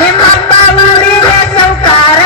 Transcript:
ನಿಮ್ಮಪ್ಪ ಊರಿಗೆ ಸೌಕಾರ.